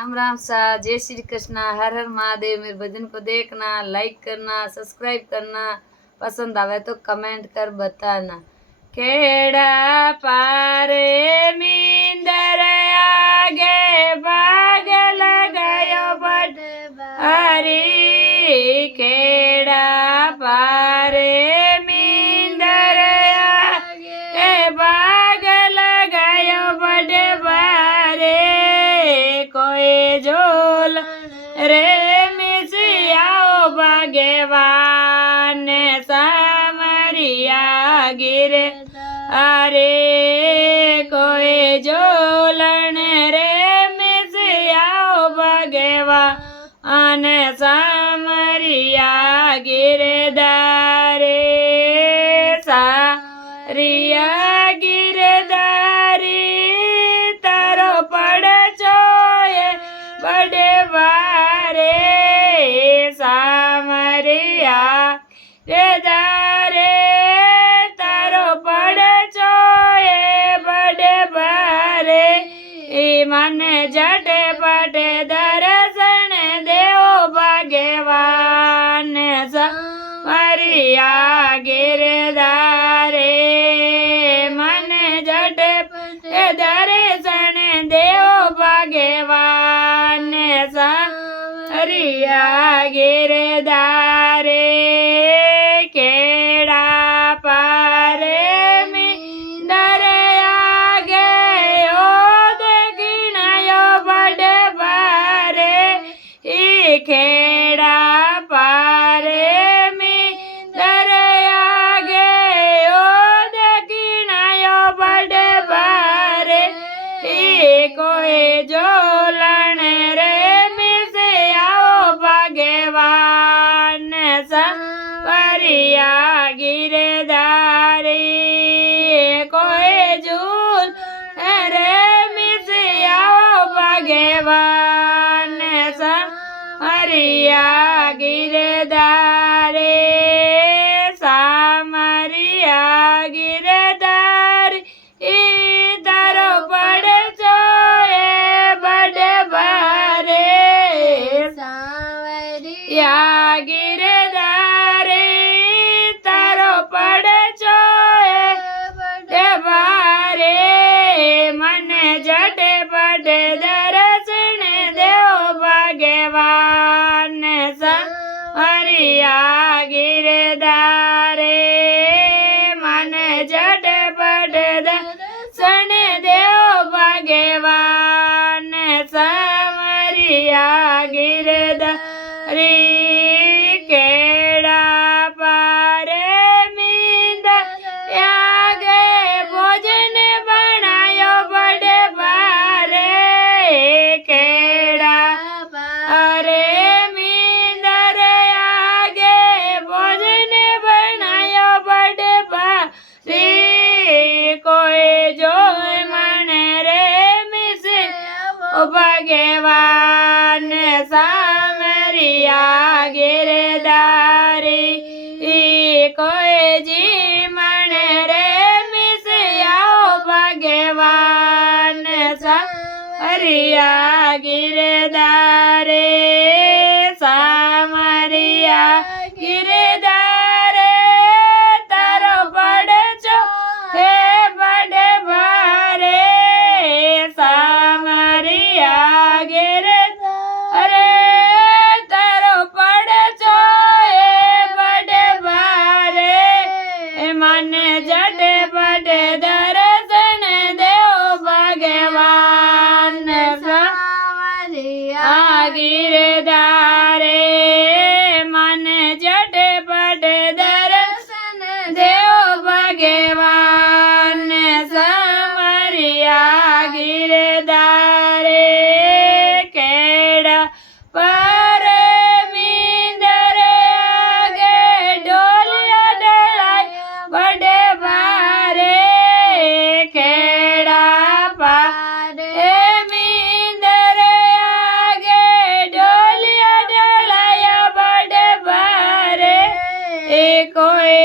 राम राम सा। जय श्री कृष्ण। हर हर महादेव। मेरे भजन को देखना, लाइक करना, सब्सक्राइब करना, पसंद आवे तो कमेंट कर बताना। केड़ा पारे मींदर आगे बाग लगायो बड़ हरी। केड़ा पारे मींदर आगे बाग लगायो बड़े बारे। कोई झोल रे मिसियाओ भगवान सामरिया गिरे अरे। कोई झोलन रे मिसियाओ भगवान सामरिया गिरधारे। सारिया गिरधारी तारो पड़ बड़े बारे। सामरिया गिरधारे तारो पड़ चोए बड़े बारे। मन जटे पटे दर्शन देव भगवान सामरिया गिरधारे। मन जटे पटे दर्शन देव भगवान सामरिया गिरधारे। केड़ा पारे मींदर आगे ओ देखिनायो बड़े बारे। खेड़ा पारे मींदर आगे ओ देखिनायो बड़े बारे। कोई झोलन रे मिसियाओ भगवान सामरिया गिरधारी। कोई झूल रे मिसियाओ भगवान सामरिया गिरधारे। सामरिया गिरधारी तारो पड़ चोए बड़े बारे। सामरिया गिरधारे तारो पड़ चोए बड़े बारे। मन जटे पटे दर्शन देव भगवान सामरिया गिरधारे। मन जटे पटे दर्शन देव भगवान सामरिया गिरधारी। केड़ा पारे मींदर आगे भोजन बनायो बड़े बारे। केड़ा पारे मींदर आगे भोजन बनायो बड़े बारे। कोई जो मन रे मिसे भगवान सामरिया गिरधारी। कोई जी मन रे मिसियाओ भगवान सामरिया गिरधारे। सामरिया गिरधारे तारो पड़ चोए बड़े बारे। सामरिया गिरधारे तारो पड़ चोए बड़े बारे। मन जटे पटे दर्शन देव भगवान सामरिया गिरधारे। मन जटे पटे दर्शन देव भगवान सामरिया गिरधारे। केड़ा पारे मींदर आगे डोलिया डलाई बड़े बारे। केड़ा पारे मींदर आगे डोलिया डलाया बड़े बारे। कोई